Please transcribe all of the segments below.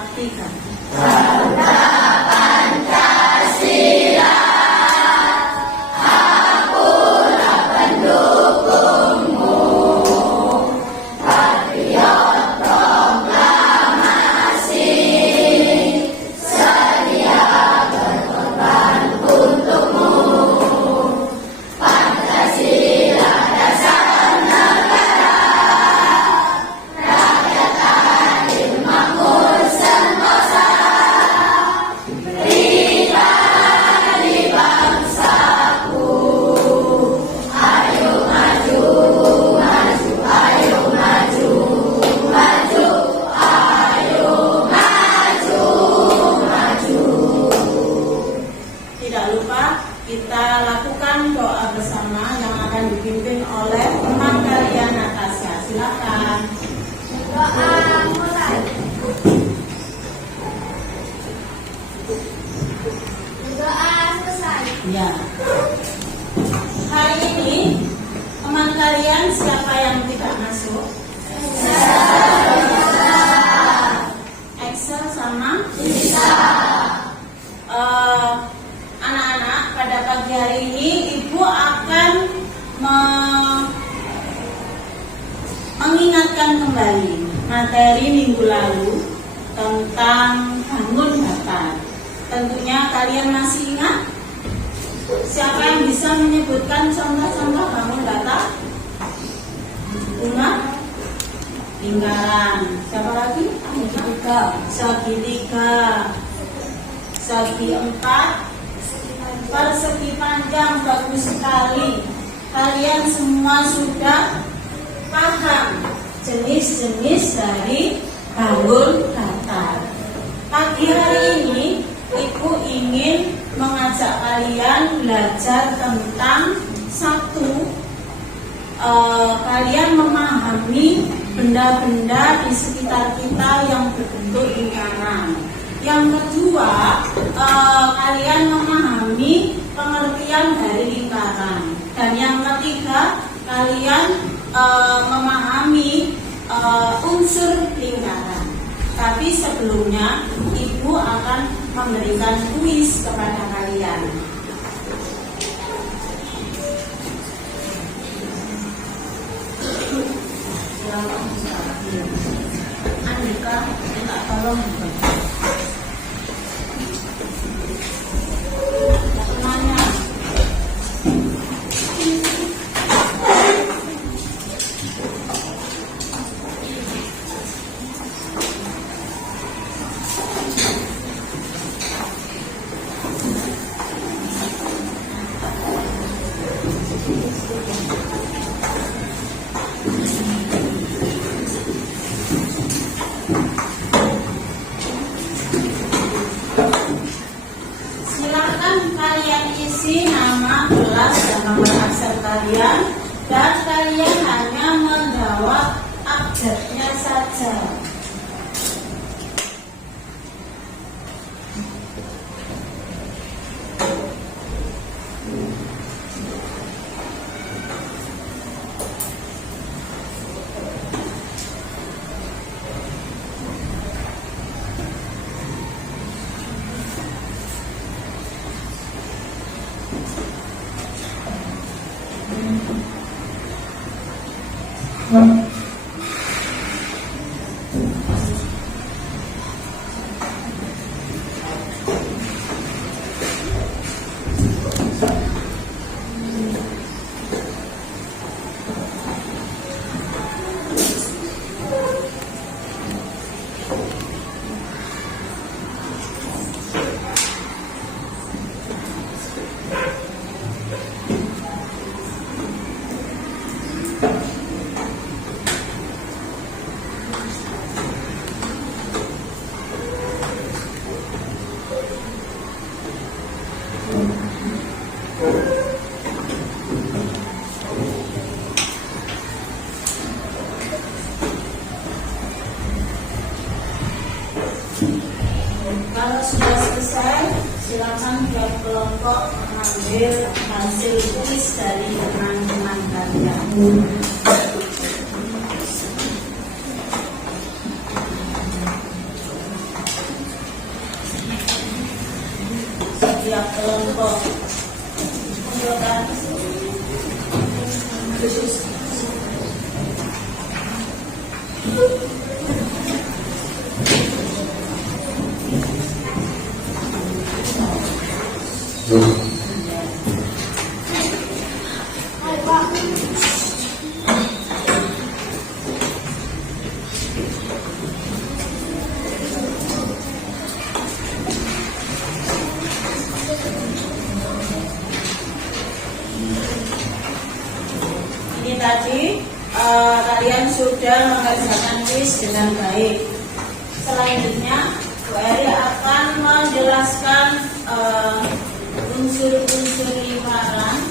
baktikan. Tidak lupa kita lakukan doa bersama yang akan dipimpin oleh teman kalian Natasha. Silakan. Doa mulai. Doa selesai. Ya. Hari ini teman kalian siapa yang tidak masuk? Excel sama? Bisa. Anak-anak, pada pagi hari ini Ibu akan mengingatkan kembali materi minggu lalu tentang bangun datar. Tentunya kalian masih ingat? Siapa yang bisa menyebutkan contoh-contoh bangun datar? Bunga? Lingkaran. Siapa lagi? Segitiga. Segi empat, persegi panjang. Bagus sekali. Kalian semua sudah paham jenis-jenis dari bangun datar. Pagi hari ini Ibu ingin mengajak kalian belajar tentang kalian memahami benda-benda di sekitar kita yang berbentuk lingkaran. Yang kedua, kalian memahami pengertian dari lingkaran. Dan yang ketiga, kalian memahami unsur lingkaran. Tapi sebelumnya, Ibu akan memberikan kuis kepada kalian. Andika, minta tolong. Isi nama, kelas, dan nomor absen kalian, dan kalian hanya menjawab abjadnya saja. Kalau sudah selesai, silakan tiap kelompok mengambil hasil kuis dari teman-teman kalian. setiap kelompok. Ini tadi kalian sudah mengerjakan kuis dengan baik. Selanjutnya Bu Eri akan menjelaskan unsur-unsur lingkaran.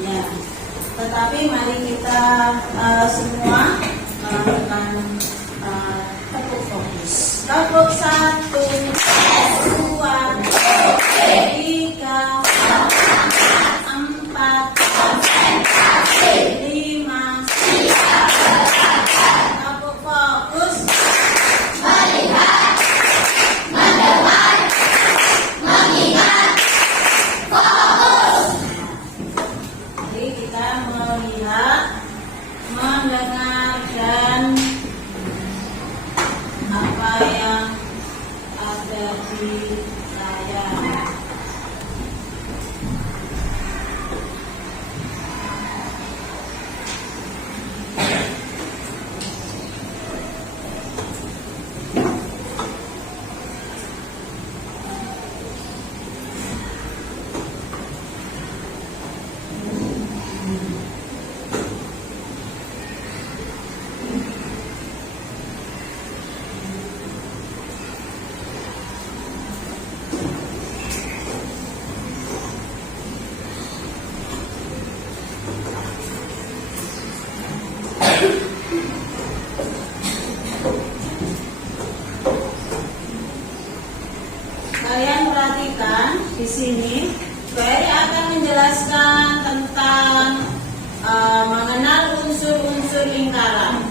Ya, tetapi mari kita semua melakukan tepuk fokus. Tepuk 1, 2, 3, 4, 5. Tepuk fokus. Melihat, mendengar, mengingat, fokus. Jadi kita melihat, mendengar, dan apa yang ada di layar. Kalian perhatikan di sini, Bu Eri akan menjelaskan tentang mengenal unsur-unsur lingkaran.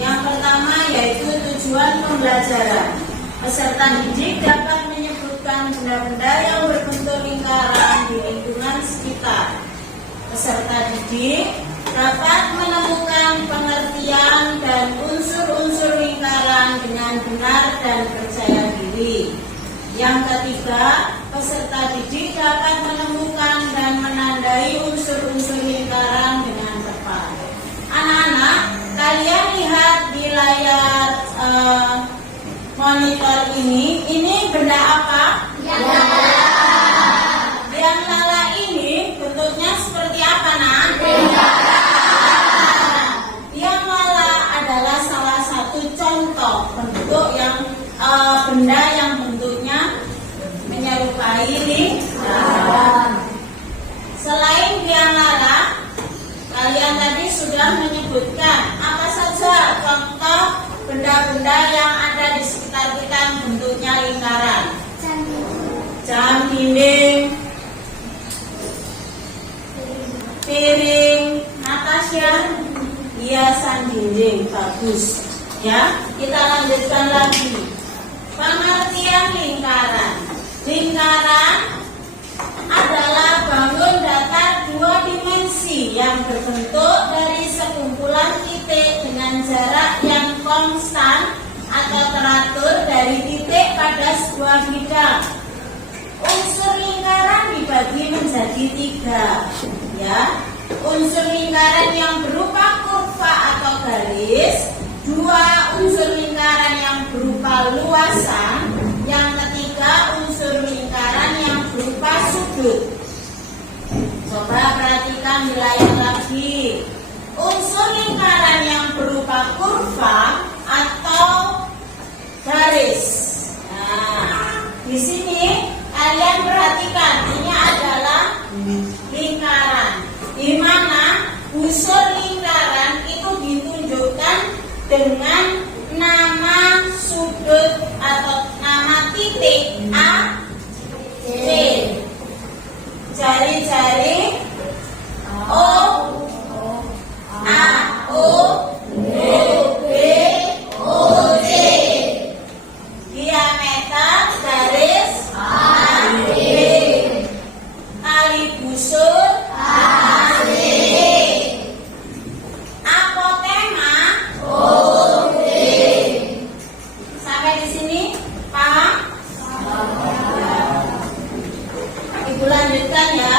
Yang pertama yaitu tujuan pembelajaran. Peserta didik dapat menyebutkan benda-benda yang berbentuk lingkaran di lingkungan sekitar. Peserta didik dapat menemukan pengertian dan unsur-unsur lingkaran dengan benar dan percaya diri. Yang ketiga, peserta didik dapat menemukan dan menandai unsur-unsur lingkaran dengan tepat. Anak-anak, kalian lihat di layar monitor ini benda apa? Yang lala ini bentuknya seperti apa, Nak? Yang lala adalah salah satu contoh bentuk yang benda yang bentuknya menyerupai lingkaran. Selain biang lala, kalian tadi sudah menyebutkan apa saja contoh benda-benda yang ada di sekitar kita bentuknya lingkaran. Jam dinding, piring, Natasha, hiasan dinding, bagus. Ya, kita lanjutkan lagi. Pengertian lingkaran. Lingkaran adalah bangun datar 2 dimensi yang berbentuk dari sekumpulan titik dengan jarak yang konstan atau teratur dari titik pada sebuah bidang. Unsur lingkaran dibagi menjadi 3, ya. Unsur lingkaran yang berupa kurva atau garis, 2 unsur lingkaran yang dengan nama sudut atau nama titik A, C. Jari-jari O, A, O, B, O, C. Diameter garis AB. Kali busur AC. Apotema OB. Sampai di sini paham? Ibu lanjutkan ya.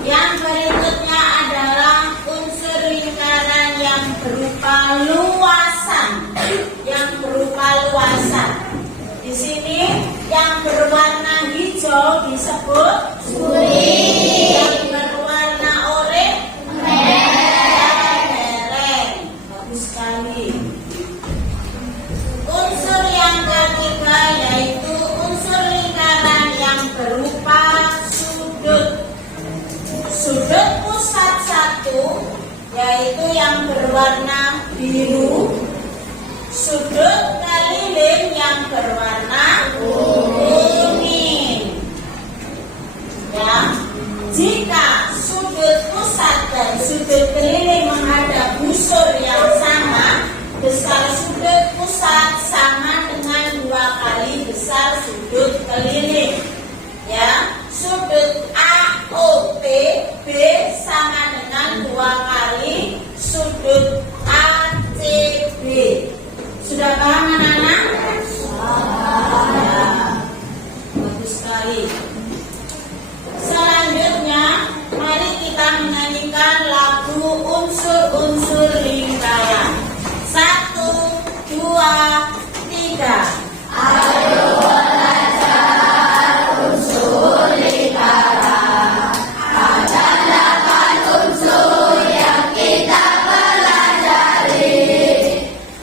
Yang berikutnya adalah unsur lingkaran yang berupa luasan. Di sini yang berwarna hijau disebut kuning, yang berwarna oranye merah. Bagus sekali. Unsur yang ketiga yaitu unsur lingkaran yang berupa sudut. Sudut pusat satu yaitu yang berwarna biru. Sudut keliling yang berwarna kuning. Ya, jika sudut pusat dan sudut keliling menghadap busur yang sama, besar sudut pusat sama dengan 2 kali besar sudut keliling. Ya, sudut AOP B sama dengan 2 kali sudut ACB. Sudah paham anak-anak? Ya, bagus sekali. Selanjutnya, mari kita menyanyikan lagu unsur-unsur lingkaran. 1, 2, 3. Ayo belajar unsur lingkaran. Ada 8 unsur yang kita pelajari.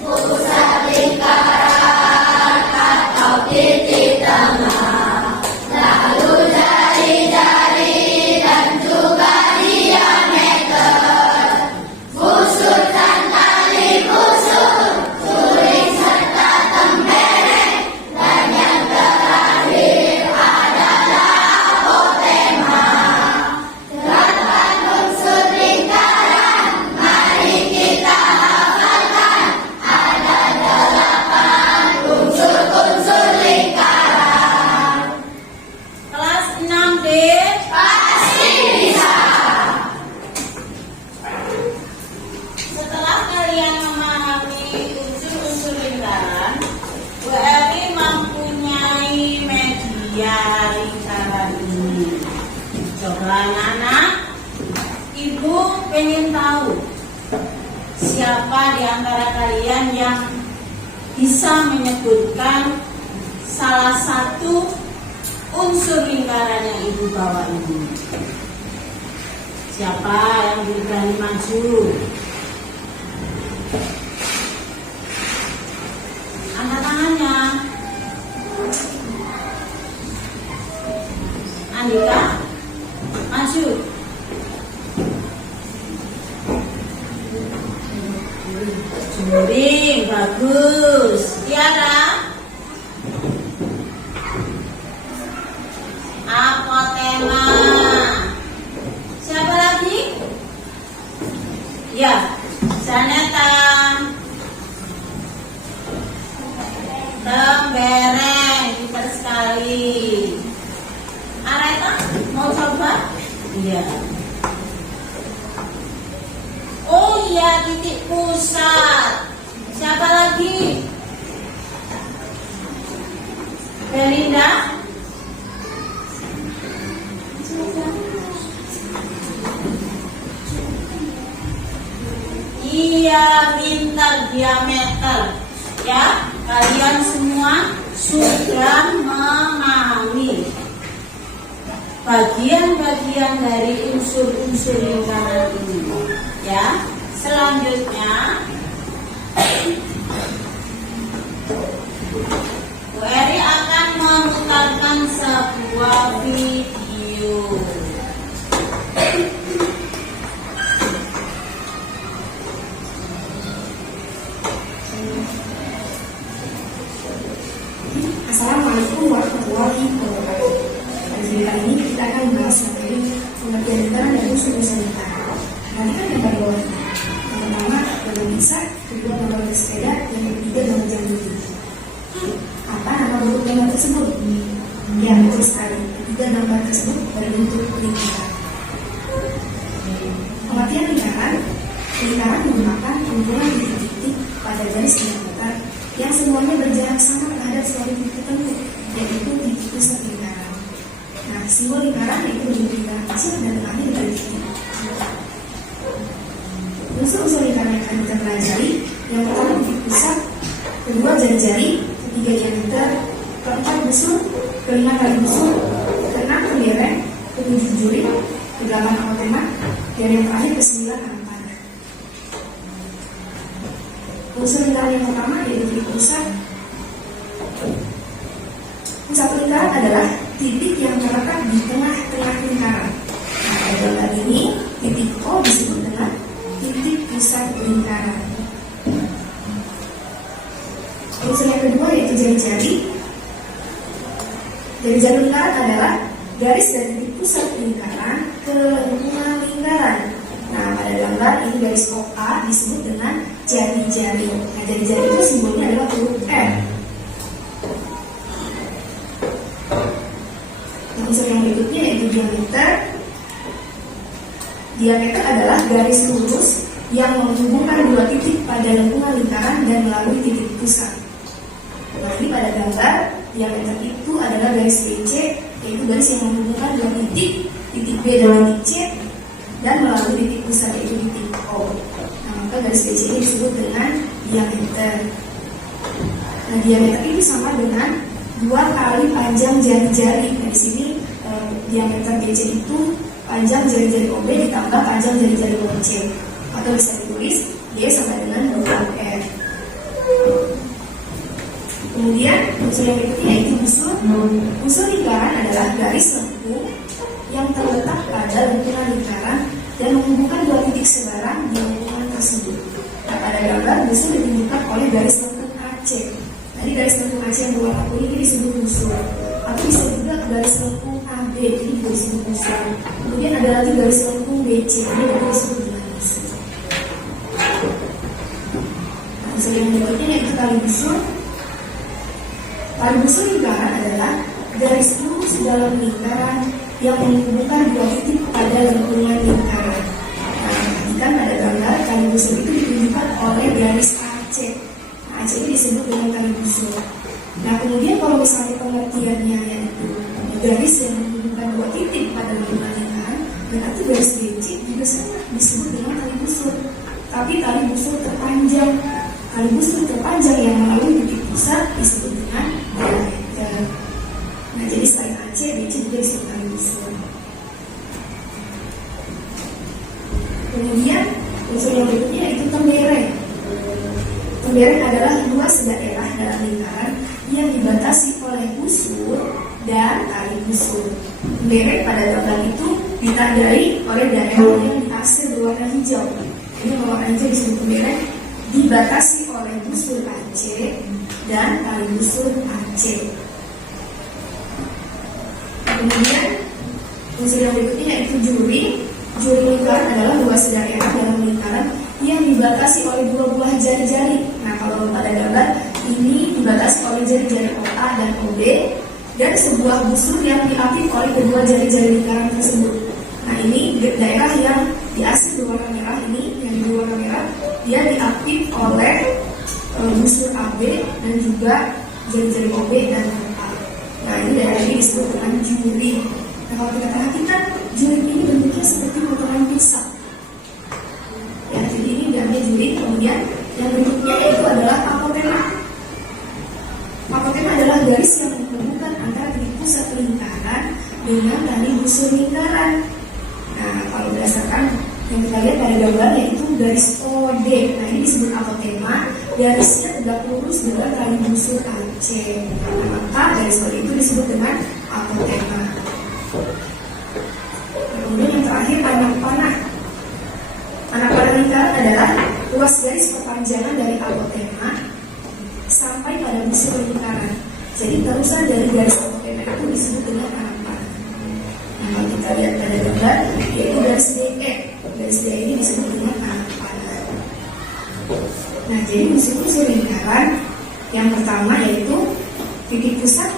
Pusat lingkaran atau titik tengah, lalu jari-jari dan juga diameter, busur dan tali busur, suling serta tempereng, dan yang terakhir adalah apotema. 8 unsur lingkaran, mari kita hafalkan. Ada 8 unsur-unsur lingkaran. Kelas 6D pasti bisa. Setelah kalian memahami unsur-unsur lingkaran, Bu Eri mempunyai media lingkaran ini. Coba anak-anak, Ibu pengen tahu siapa di antara kalian yang bisa menyebutkan salah satu unsur lingkaran yang Ibu bawa ini. Siapa yang berani maju? Angkat tangannya. Andika, maju. Juring, bagus. Tiara. Apotema. Siapa lagi? Ya, Janeta. Tembereng, pintar sekali. Areta, mau coba? Iya. Oh iya, titik pusat. Siapa lagi? Belinda. Iya, pintar diameter. Ya, kalian semua sudah memahami bagian-bagian dari unsur-unsur lingkaran ini. Ya, selanjutnya Bu Eri akan memutarkan sebuah video. soal hiperbola. Pada video kali ini kita akan membahas materi pengertian lingkaran dan unsur-unsur lingkaran. Perhatikan yang pada bawah ini. Yang pertama, gambar besar, kedua gambar bersepeda, dan yang ketiga gambar jam dinding. Apa nama bentuk gambar tersebut? Ya, betul sekali. Ketiga gambar tersebut berbentuk lingkaran. Pengertian lingkaran merupakan kumpulan titik-titik pada garis diameter yang semuanya berjarak sama terhadap suatu titik tertentu, yaitu titik pusat lingkaran. Nah, simbol lingkaran yaitu bentuk lingkaran kecil dan terakhir dari titik. Unsur-unsur lingkaran yang akan kita pelajari, yang pertama titik pusat, kedua jari-jari, ketiga diameter, keempat busur, kelima kali busur, keenam kelereng, ketujuh juri, kedelapan apotema, dan yang terakhir kesembilan anak panah. Unsur lingkaran yang pertama yaitu titik pusat. Pusat lingkaran adalah titik yang terletak di tengah-tengah lingkaran. Nah, pada gambar ini titik O disebut dengan titik pusat lingkaran. Unsur yang kedua yaitu jari-jari. Jari-jari lingkaran adalah garis dari titik pusat lingkaran ke lengkungan lingkaran. Nah, pada gambar ini garis OA disebut dengan jari-jari. Nah, jari-jari itu simbolnya adalah huruf R. Nah, unsur yang berikutnya yaitu diameter. Diameter adalah garis lurus yang menghubungkan dua titik pada lengkungan lingkaran dan melalui titik pusat. Nah, ini pada gambar diameter itu adalah garis BC, yaitu garis yang menghubungkan dua titik, titik B dan titik C, dan melalui titik pusat yaitu titik O. Nah, maka garis BC ini disebut dengan diameter. Nah, diameter itu sama dengan 2 kali panjang jari-jari. Nah, di sini diameter BC itu panjang jari-jari OB ditambah panjang jari-jari OC, atau bisa ditulis D sama dengan 2R. Kemudian unsur yang berikutnya yaitu busur. Busur lingkaran adalah garis lengkung yang terletak pada lengkungan lingkaran dan menghubungkan dua titik sebarang di lengkungan tersebut. Nah, pada gambar busur ditunjukkan oleh garis lengkung AC. Tadi garis lengkung AC yang berwarna kuning ini disebut busur. Atau bisa juga garis lengkung AB, ini juga disebut busur. Kemudian ada lagi garis lengkung BC, ini juga disebut dengan busur. Nah, unsur yang berikutnya yaitu tali busur. Tali busur lingkaran adalah garis lurus dalam lingkaran yang menghubungkan dua titik pada lengkungan lingkaran. Nah, perhatikan pada gambar tali busur itu ditunjukkan oleh garis AC. Nah, AC ini disebut dengan tali busur. Nah, kemudian kalau misalnya pengertiannya yaitu garis yang menghubungkan dua titik pada lengkungan lingkaran, berarti garis BC juga sama disebut dengan tali busur. Tapi tali busur terpanjang. Tali busur terpanjang yang melalui titik pusat disebut dengan diameter. Nah, jadi selain AC, BC juga disebut tali busur. Kemudian unsur yang berikutnya yaitu tembereng. Tembereng adalah luas daerah dalam lingkaran yang dibatasi oleh busur dan tali busur. Tembereng pada gambar itu ditandai oleh daerah yang diarsir berwarna hijau. Ini berwarna hijau disebut tembereng, dibatasi oleh busur AC dan tali busur AC. Kemudian unsur yang berikutnya yaitu juri. Juri lingkaran adalah luas daerah dalam lingkaran yang dibatasi oleh dua buah jari-jari. Nah, kalau pada gambar ini dibatasi oleh jari-jari OA dan OB dan sebuah busur yang diapit oleh kedua jari-jari lingkaran tersebut. Nah, ini daerah yang diarsir berwarna merah ini, yang berwarna merah, dia diapit oleh busur AB dan juga jari-jari OB dan OA. Nah, ini daerah ini disebut dengan juri. Nah, kalau kita perhatikan, juri ini bentuknya seperti potongan pizza. Ya, jadi ini gambarnya juri. Kemudian yang berikutnya yaitu adalah apotema. Apotema adalah garis yang menghubungkan antara titik pusat lingkaran dengan tali busur lingkaran. Nah, kalau berdasarkan yang kita lihat pada gambar yaitu garis OD. Nah, ini disebut apotema. Garisnya tegak lurus dengan tali busur AC. Nah, maka garis OD itu disebut dengan apotema. Kemudian yang terakhir anak panah. Anak panah lingkaran adalah ruas garis perpanjangan dari apotema sampai pada busur lingkaran. Jadi terusan dari garis apotema itu disebut dengan harapan. Nah, kalau kita lihat pada gambar, yaitu garis DE. Garis DE ini disebut dengan harapan. Nah, jadi unsur-unsur lingkaran yang pertama yaitu titik pusat,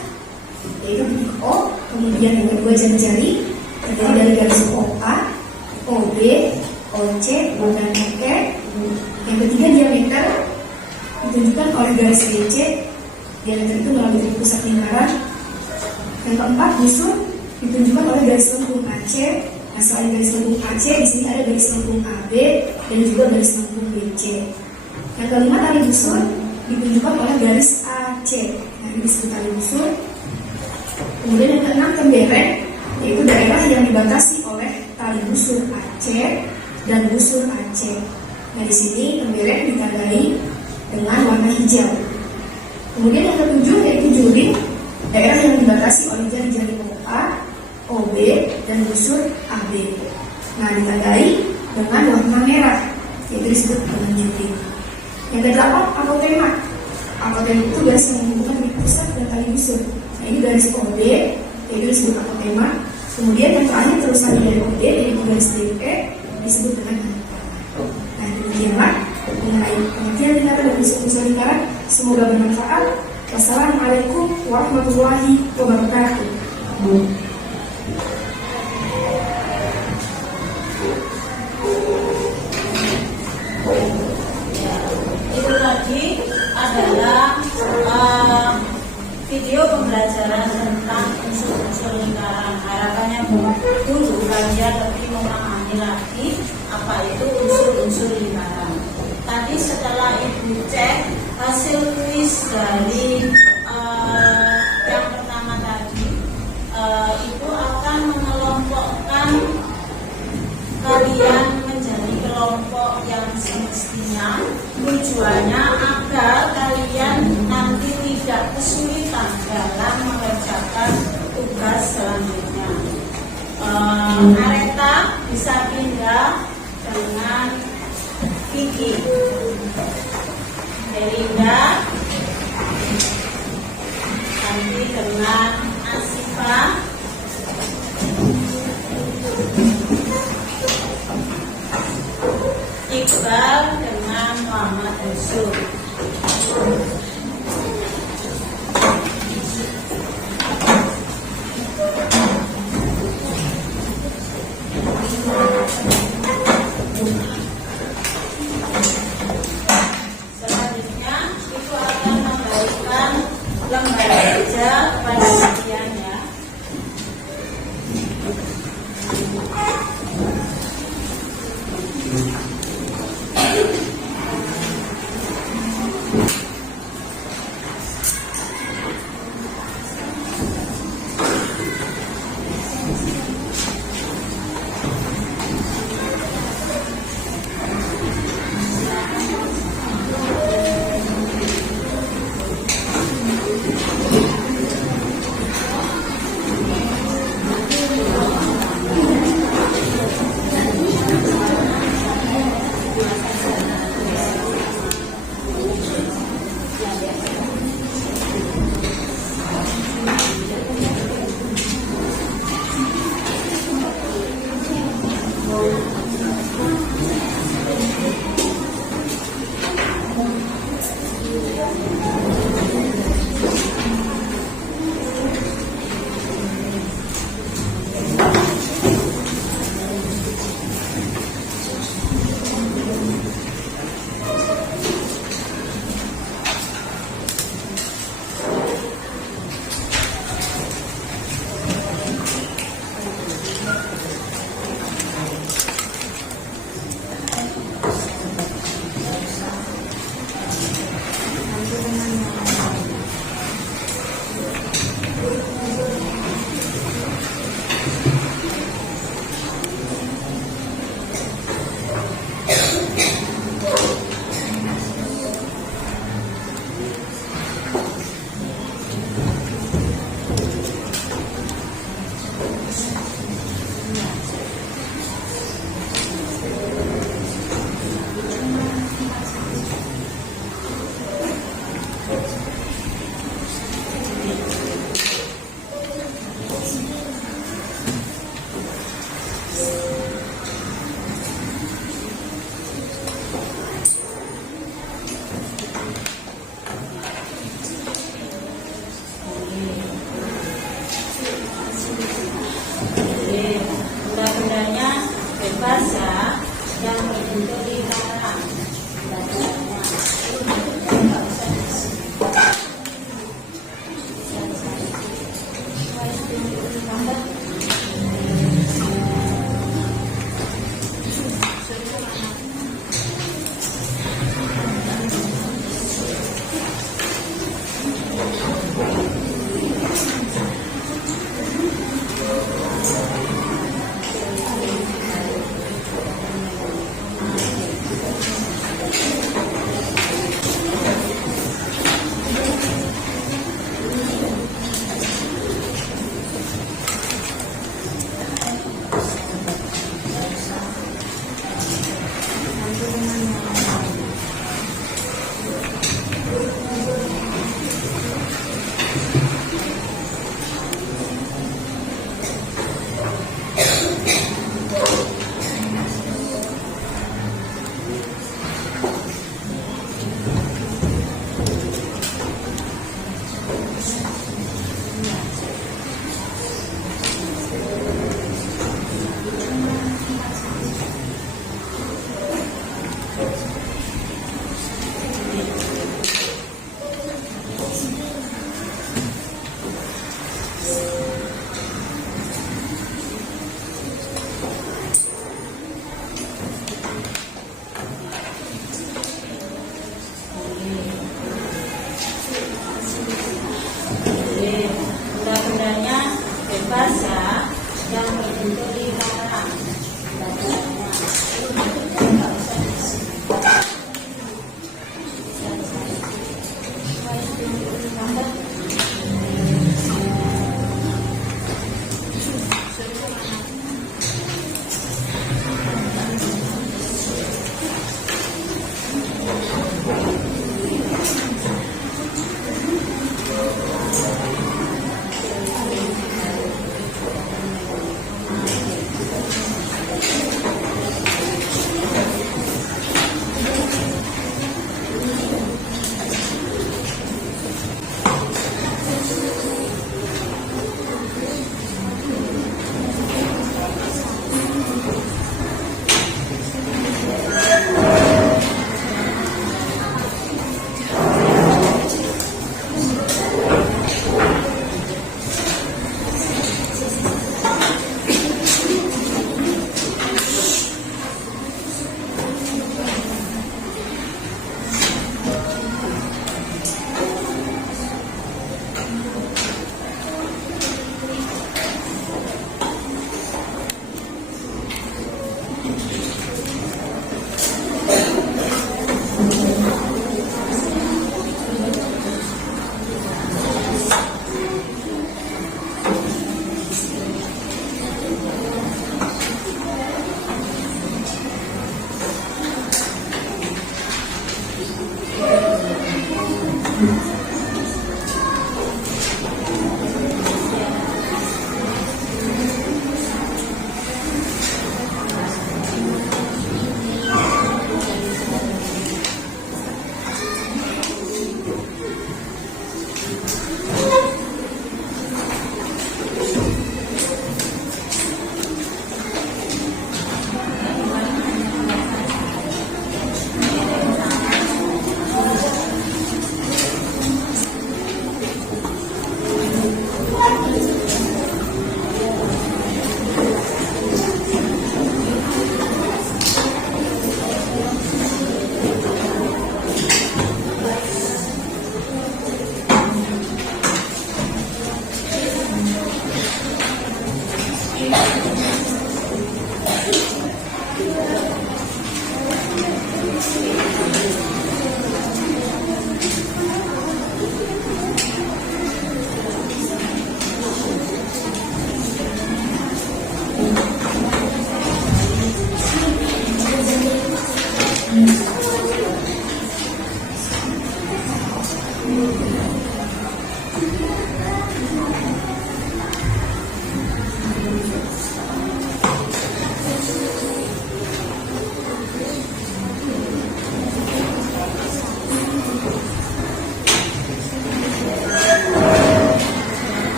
yaitu titik O, kemudian yang kedua jari-jari terdiri dari garis OA, OB, OC, dan OE. Yang ketiga diameter ditunjukkan oleh garis DC, diameter itu melalui titik pusat lingkaran. Yang keempat busur ditunjukkan oleh garis lengkung AC. Nah, selain garis lengkung AC, di sini ada garis lengkung AB dan juga garis lengkung BC. Yang kelima tali busur ditunjukkan oleh garis AC. Nah, ini disebut tali busur. Kemudian yang keenam temberek, yaitu daerah yang dibatasi oleh tali busur AC dan busur AC. Nah, di sini temberek ditandai dengan warna hijau. Kemudian yang ketujuh yaitu juring, daerah yang dibatasi oleh jari-jari OA, OB, dan busur AB. Nah, ditandai dengan warna merah, yaitu disebut dengan juring. Yang kedelapan apotema. Apotema itu garis yang menghubungkan titik pusat dan tali busur. Nah, ini garis OB, yaitu disebut apotema. Kemudian yang terakhir terusan dari OD, yaitu garis DE, disebut dengan harapan. Nah, demikianlah mengenai pengertian lingkaran dan unsur-unsur lingkaran. Semoga bermanfaat. Wassalamualaikum warahmatullahi wabarakatuh. Itu tadi adalah video pembelajaran tentang unsur-unsur lingkaran. Harapannya dulu kalian lebih memahami lagi apa itu unsur-unsur lingkaran. Tadi setelah Ibu cek hasil kuis dari yang pertama tadi, Ibu akan mengelompokkan kalian menjadi kelompok yang semestinya. Tujuannya agar kalian nanti tidak kesulitan dalam mengerjakan tugas selanjutnya. Areta bisa pindah dengan Vicky, Belinda nanti dengan Asifa, Iqbal dengan Muhammad Yusuf. Selanjutnya itu akan memberikan lembar kerja pada kalian ya. Nanti dengan dengan yang lain. Benda-bendanya bebas ya, yang berbentuk lingkaran.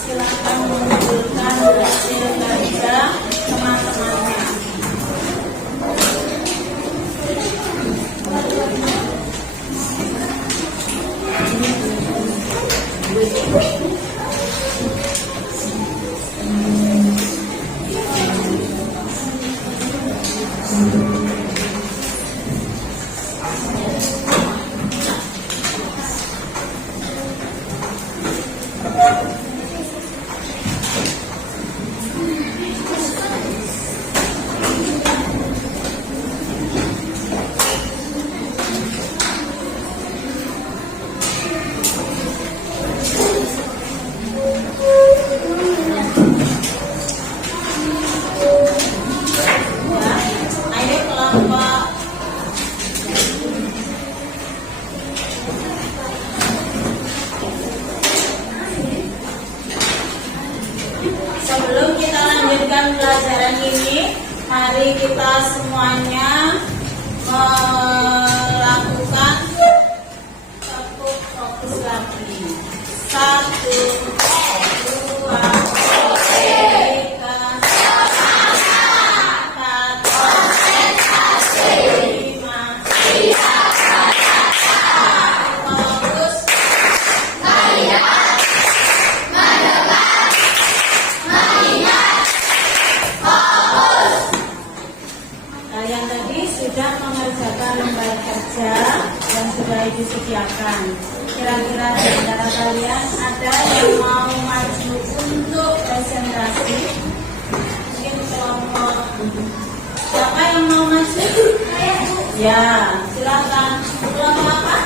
Silakan menunjukkan hasil kerja teman-temannya. Sebelum kita lanjutkan pelajaran ini, mari kita semuanya melakukan tepuk fokus lagi. 1, 2, 3, 4, 5, 6, 7, 8, mengerjakan lembar kerja yang sudah disediakan. Kira-kira di antara kalian ada yang mau maju untuk presentasi? Mungkin kelompok. Siapa yang mau maju? Ya, silakan. Kelompok apa?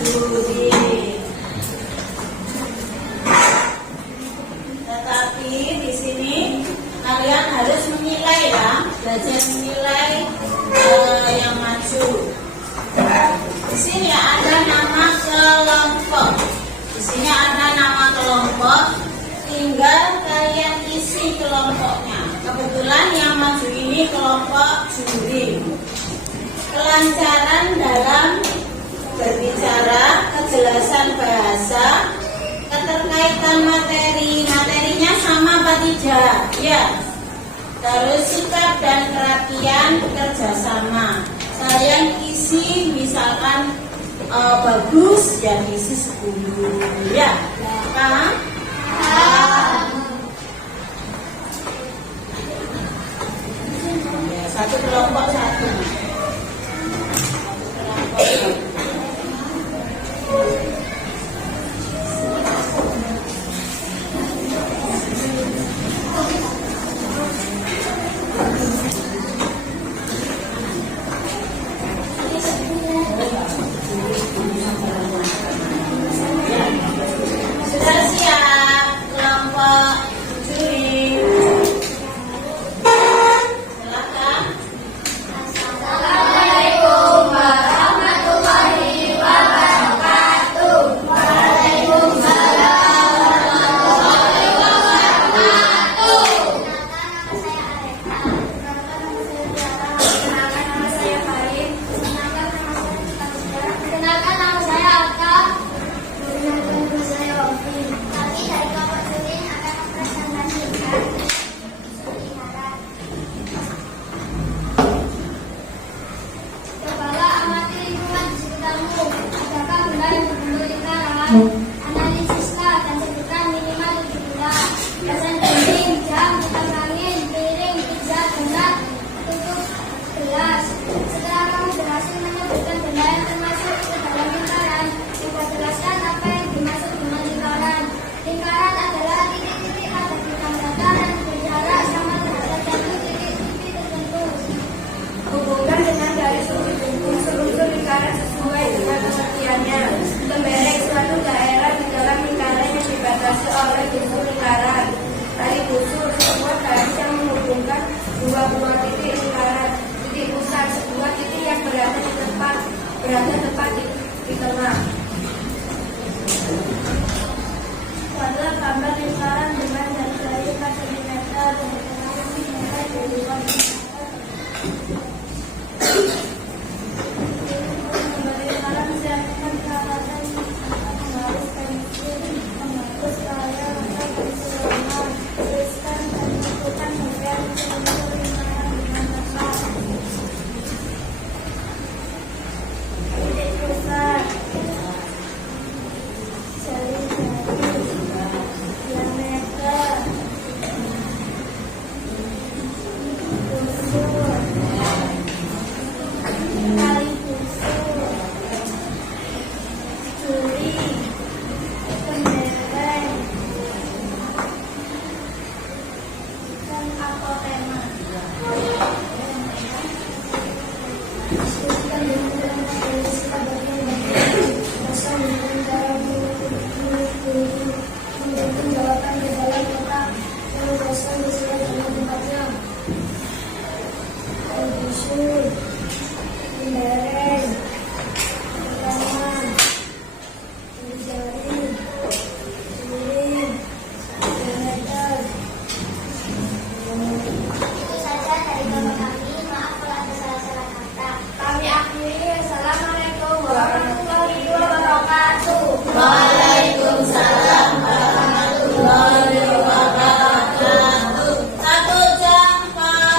Budi. Tetapi di sini kalian harus menilai ya, belajar menilai yang maju. Di sini ada nama kelompok. Di sini ada nama kelompok. Tinggal kalian isi kelompoknya. Kebetulan yang maju ini kelompok juri. Kelancaran dalam berbicara, kejelasan bahasa, keterkaitan materi. Materinya sama apa tidak? Ya. Terus sikap dan perhatian kerjasama. Kalian isi misalkan bagus ya isi 10 ya. Paham? Satu kelompok satu. Sudah siap kelompok juri? Silakan. Assalamualaikum warahmatullahi wabarakatuh. Waalaikumsalam warahmatullahi wabarakatuh. Kenalkan nama saya Farid. Kenalkan nama saya Alka. Kenalkan nama saya Ovi. Kami dari kelompok juri akan mempresentasikan lingkaran. Cobalah amati lingkungan di sekitarmu. Adakah benda yang berbentuk lingkaran? Analisislah dan sebutkan minimal 7 benda. Mesin dinding, jam, kitab angin, piring, pizza, donat, tutup gelas. Setelah kamu berhasil menyebutkan benda yang termasuk ke dalam lingkaran, coba jelaskan apa yang dimaksud dengan lingkaran. Lingkaran adalah titik-titik pada bidang datar yang berjarak sama terhadap satu titik-titik tertentu. Hubungkan dengan garis penghubung seluruh lingkaran sesuai dengan pengertiannya. Lemberek suatu daerah di dalam lingkaran yang dibatasi oleh busur lingkaran. Tali busur sebuah garis yang menghubungkan dua buah titik lingkaran. Titik pusat sebuah titik yang berada tepat di tengah. Buatlah gambar lingkaran dengan jari-jari 4 cm dan dengan mulai dari 2 cm. Lingkaran siapkan peralatan mengharus pensil, menghapus layar atau pensil warna, tuliskan dan tentukan bagian seluruh lingkaran dengan tepat. Titik pusat, jari-jari, diameter, busur, tali busur, juri, pendereng, dan apotema. Disebutkan dengan istilah bagian-bagian kosong dengan cara menghitung jawaban di dalam kotak yang kosong sesuai dengan tempatnya. Busur, pendereng, rekaman, jari, juri, diameter. Itu saja dari kelompok kami. Maaf kalau ada salah-salah kata. Kami akhiri. Assalamualaikum warahmatullahi wabarakatuh. Waalaikumsalam warahmatullahi wabarakatuh. Satu jempol.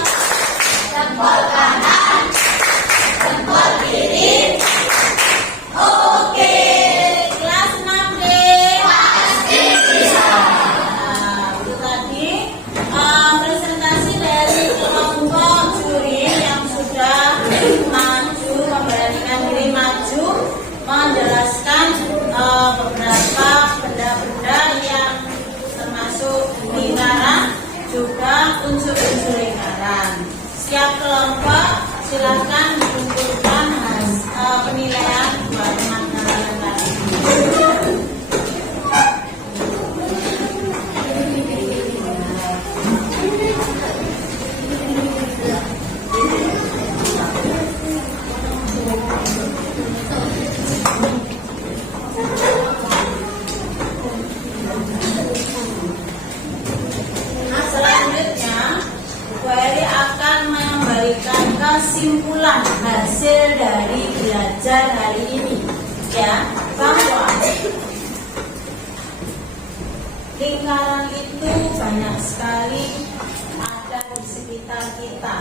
Jempol kanan. Jempol kiri. Oke. Kelas 6D. Pasti bisa. Itu tadi presentasi dari kelompok juri yang sudah maju, memberanikan diri maju, menjelaskan beberapa benda-benda yang termasuk lingkaran, juga unsur-unsur lingkaran. Setiap kelompok silakan mengumpulkan penilaian buat teman-teman tadi. Nah, selanjutnya Weli akan memberikan kesimpulan hasil dari belajar hari ini, ya, bahwa lingkaran itu banyak sekali ada di sekitar kita,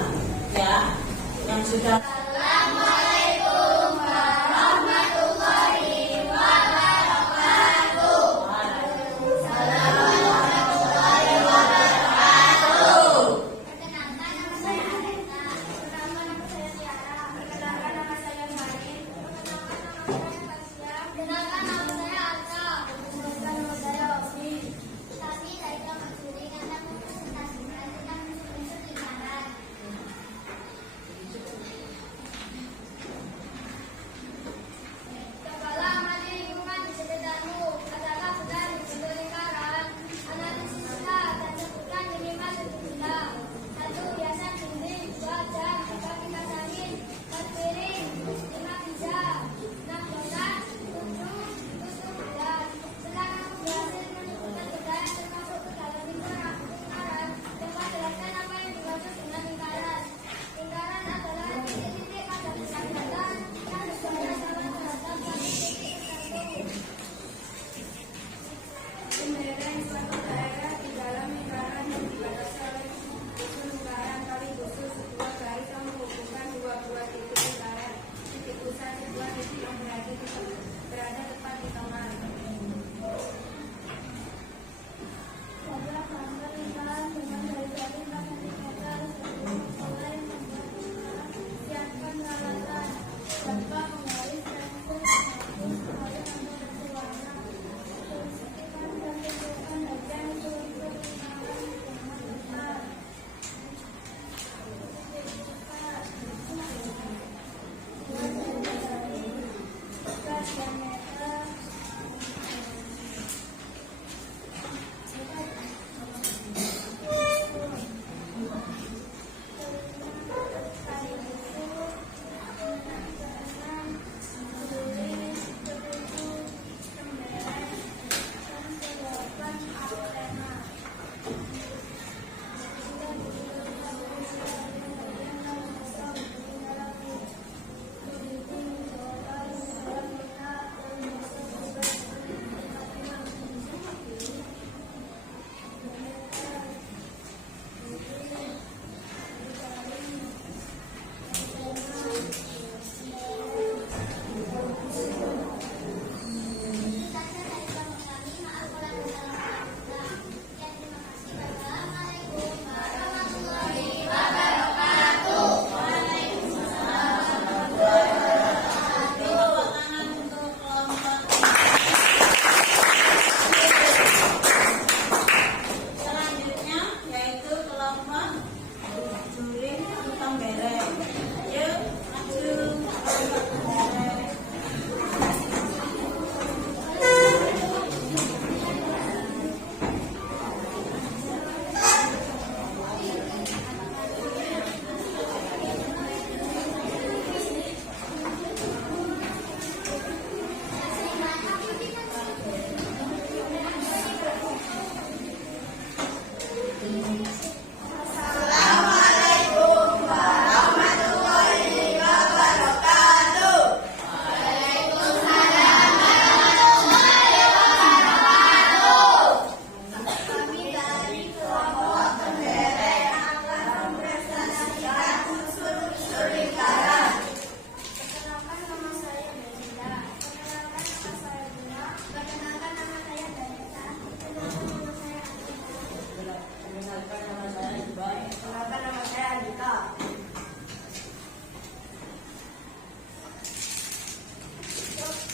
ya, yang sudah. Assalamualaikum warahmatullahi wabarakatuh. Perkenalkan, nama saya Alena.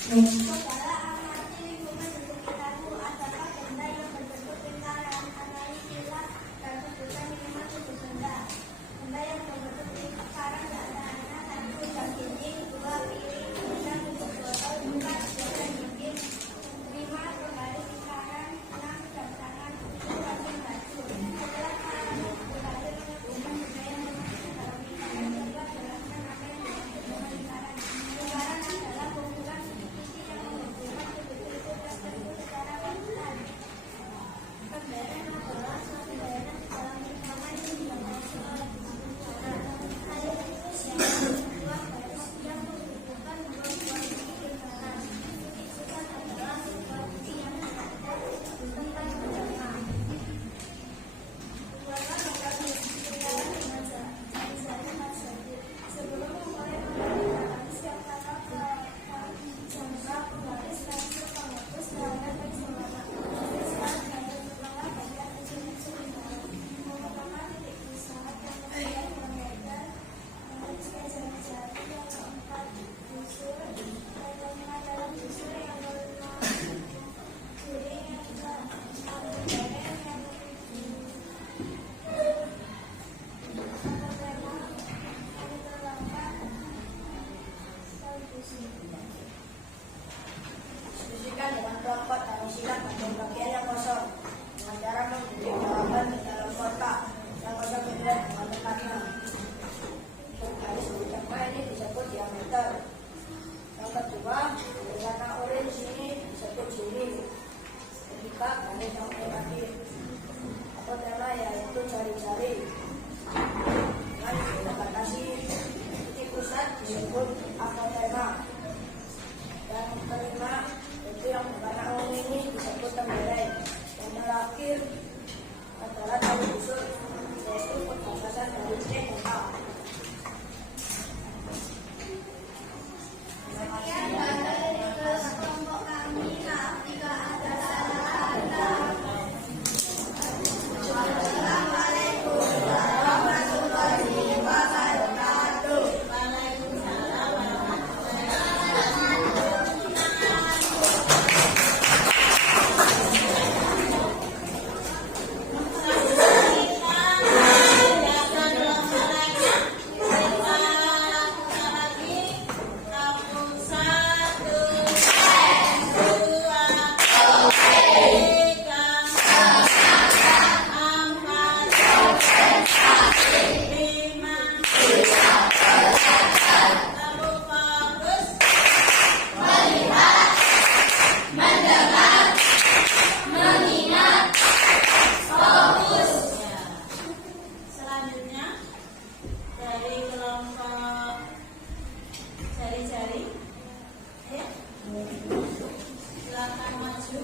Saudara amati lingkungan di sekitarmu. Adakah benda yang berbentuk lingkaran? Analisilah dan sebutkan minimal 7 benda. Benda yang berbentuk lingkaran diantaranya 1 jam dinding, 2 piring, 3 tutup botol, 4 jam dinding, 5 lemari lingkaran, 6 jam tangan, 7 kancing baju. Setelah berhasil menyebutkan benda yang termasuk dalam lingkaran, coba jelaskan apa yang dimaksud dengan lingkaran. Lingkaran adalah kumpulan sisi yang menghubungkan sudut-sudut tertentu secara vertikal. Pembayaran adalah suatu bayaran di dalam lingkaran yang diawasi oleh lingkaran. Ada tikus yang sebuah garis yang menghubungkan dua buah sisi lingkaran. Tikus adalah sebuah sisi yang berada di tempat pertama. Buatlah gambar lingkaran dengan jari-jari maksudnya. Sebelum memulai pembayaran, siap kata jangka penggaris pensil penghapus terhadap pensil warna. Setelah gambar kepala bagian kecil-kecil lingkaran. Menggunakan titik pisah dan kemudian menggambar menuliskan jari-jari yang keempat busur dan kelima dalam busur yang kelima jari yang keempat jari yang ketujuh. Diskusikan dengan kelompok dan isikan bagian bagian yang kosong dengan cara mengunjungi jawaban ke dalam kotak yang kosong kemudian dengan dekatnya. Untuk garis pertama ini disebut diameter. Yang kedua, warna orange ini disebut juri. Ketiga, garis yang terakhir atau tema yaitu jari-jari. Dengan membatasi titik pusat disebut apotema. Dan kelima, itu yang berwarna ungu ini disebut tembereng. Yang terakhir adalah tahu busur, yaitu perbatasan dari C dan A. Sekian dari kelompok kami. Maaf jika ada salah kata. Assalamualaikum warahmatullahi wabarakatuh. Waalaikumsalam warahmatullahi Selanjutnya dari kelompok jari-jari, ya, silakan maju.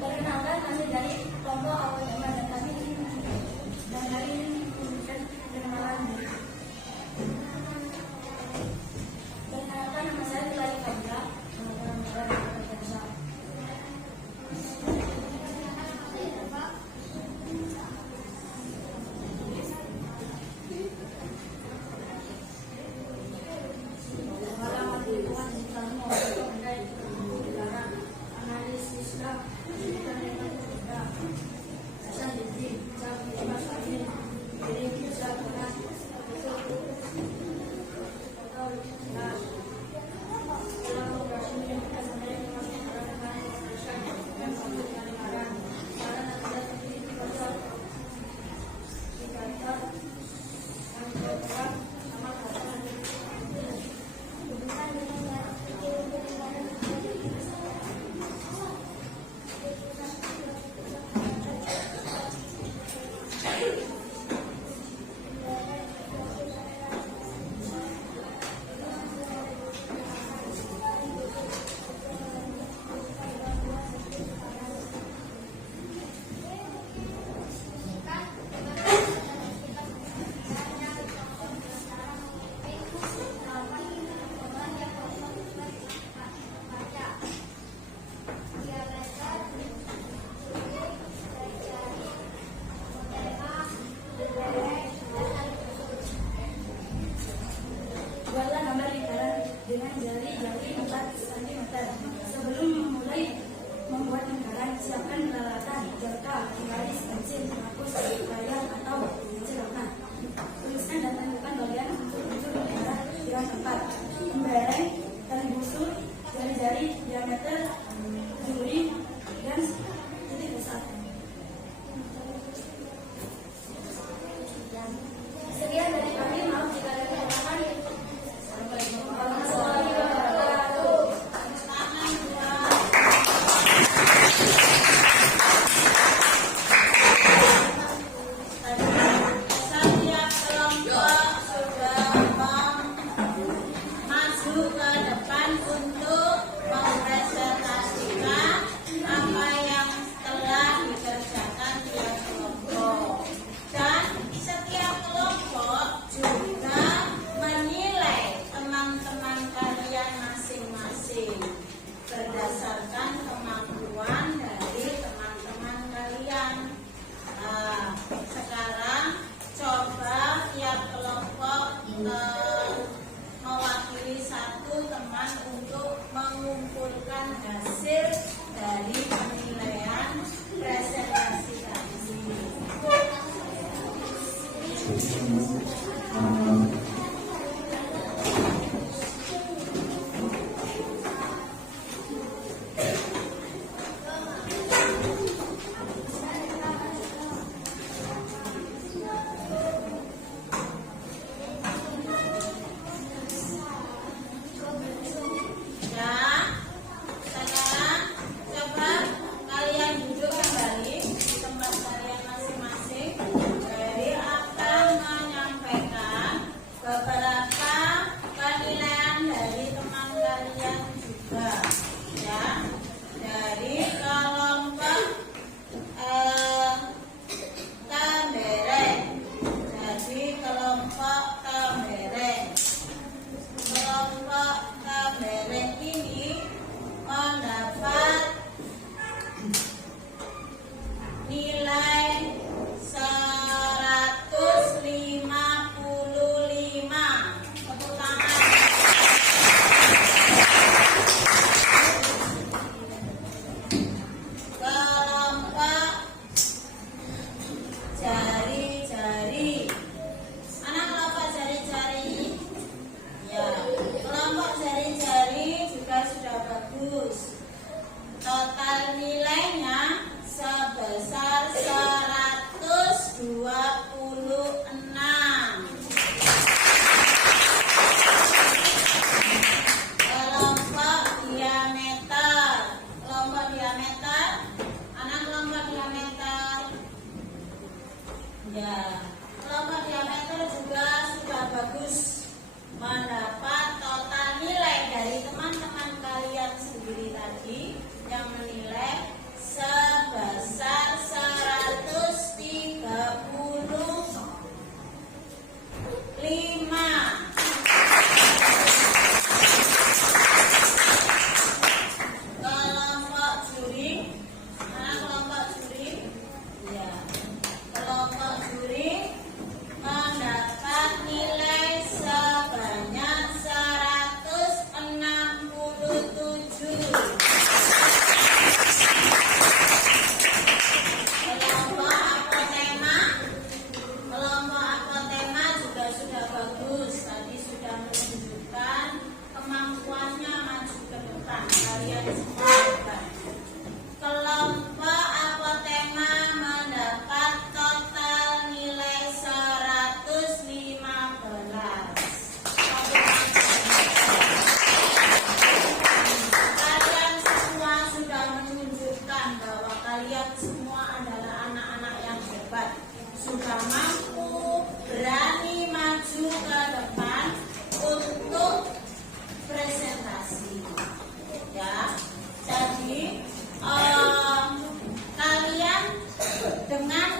Perkenalkan, kami dari kelompok awal Jamaah dan kami ingin menunjukkan dengan jari-jari 4 cm. Sebelum memulai membuat lingkaran, siapkan peralatan jangka, garis, pensil, penghapus, layar atau pensil. Tuliskan dan tentukan bagian unsur-unsur lingkaran yang tepat. Pembereng, tali busur, jari-jari, diameter, juri, dan titik pusat. Sekian dari kami, maaf jika ada kesalahan. Assalamualaikum warahmatullahi wabarakatuh. Setiap kelompok sudah maju ke depan untuk mempresentasikan apa yang telah dikerjakan tiap kelompok, dan setiap kelompok juga menilai teman-teman kalian masing-masing berdasarkan kemampuan dari teman-teman kalian. Sekarang coba tiap kelompok mewakili satu teman untuk mengumpulkan hasil dari penilaian presentasi tadi. Ya, sekarang coba kalian duduk kembali di tempat kalian masing-masing. Jadi akan menyampaikan beberapa penilaian dari teman kalian juga, ya, dari kelompok Tembereng. Jadi kelompok Tembereng. Kelompok Tembereng ini mendapat nilai 155. Tepuk tangan. Kelompok jari-jari. Mana kelompok jari-jari? Ya, kelompok jari-jari juga sudah bagus. Total nilainya sebesar 126. Kelompok diameter. Kelompok diameter. Anak kelompok diameter. Ya, kelompok diameter juga sudah bagus. Mendapat total nilai dari teman-teman kalian sendiri tadi yang menilai sebesar 135. Kelompok juri, mana kelompok juri? Ya, kelompok juri mendapat nilai sebanyak 167. Kelompok apotema, kelompok apotema juga sudah bagus. Tadi sudah menunjukkan kemampuannya maju ke depan. Kalian semua hebat. Kelompok apotema mendapat total nilai 115. Kalian semua sudah menunjukkan bahwa kalian semua adalah anak-anak yang hebat, sudah mampu berani maju ke depan untuk presentasi. Ya, jadi kalian dengan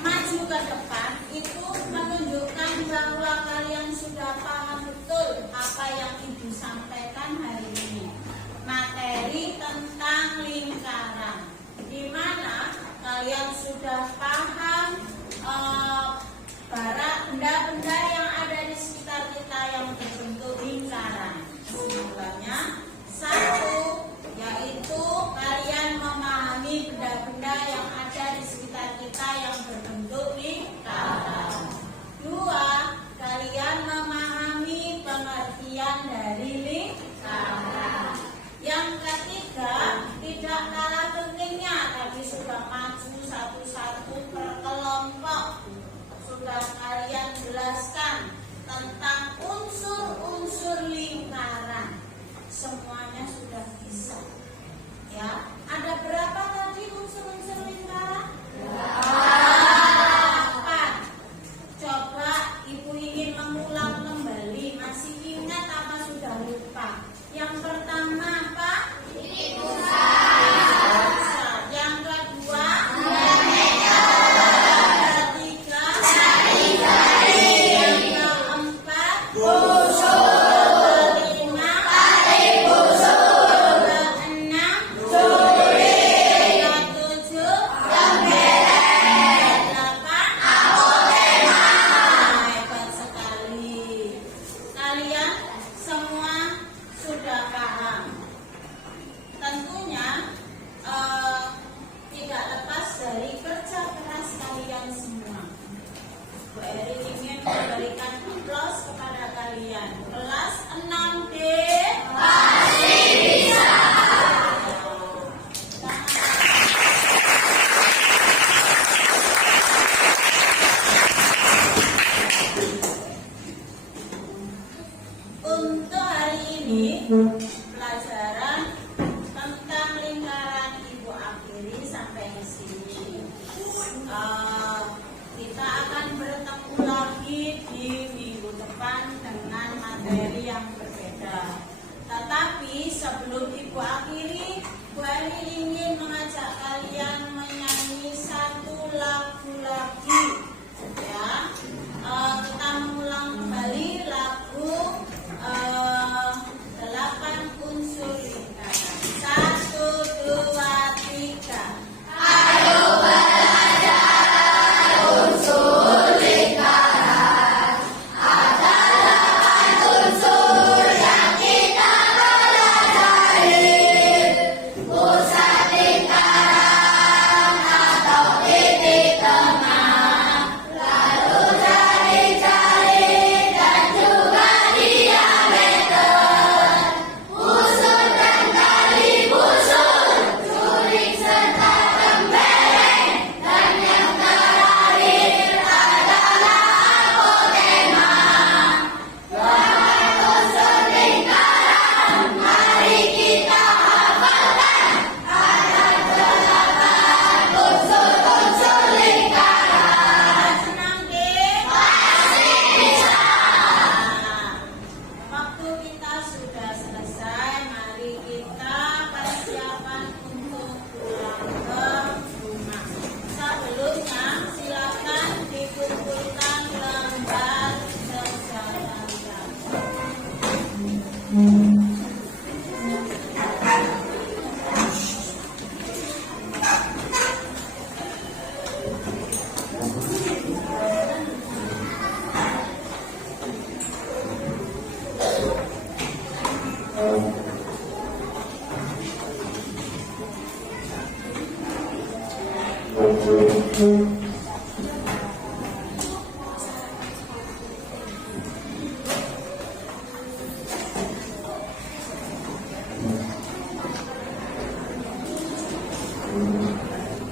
maju ke depan itu menunjukkan bahwa kalian sudah paham betul apa yang Ibu sampaikan hari ini. Materi tentang lingkaran, di mana kalian sudah paham benda-benda yang ada di sekitar kita yang berbentuk lingkaran. semuanya sudah bisa. Ya, ada berapa tadi unsur-unsur lingkaran? 8. Coba Ibu ingin mengulang kembali. Masih ingat apa sudah lupa? Yang pertama apa? Yang kedua? Ketiga? Yang keempat? Kelima? Keenam? Ketujuh? Kedelapan? Hebat sekali. Kalian semua sudah paham. Tentunya tidak lepas dari kerja keras kalian semua. Bu Eri ingin memberikan aplaus kepada kalian. Kelas 6D pasti bisa. Untuk hari ini pelajaran tentang lingkaran Ibu akhiri sampai di sini. Kita akan bertemu lagi di minggu depan dengan materi yang berbeda. Tetapi sebelum Ibu akhiri, Bu Eri ingin mengajak kalian menyanyi satu lagu lagi. Ya, kita mengulang kembali lagu 8 unsur lingkaran. 1, 2, 3. Senang deh? Waktu kita sudah selesai. Mari kita persiapan untuk pulang ke rumah. Sebelumnya silakan dikumpulkan lembar perjalanan.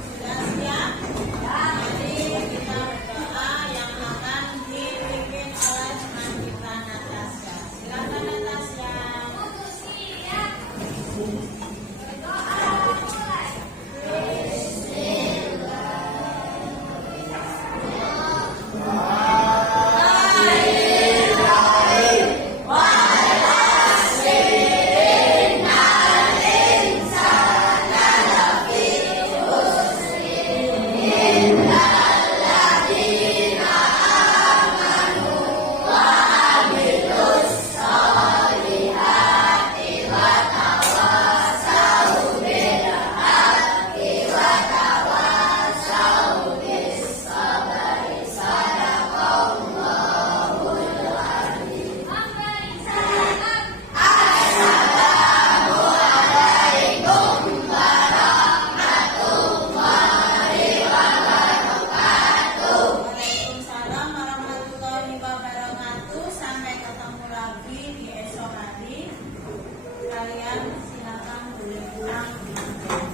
Sudah siap? Mari kita berdoa yang akan dipimpin oleh teman kita Natasha. Silakan Natasha. Waalaikumsalam warahmatullahi wabarakatuh. Sampai ketemu lagi di esok hari. Kalian silakan boleh pulang dengan baik.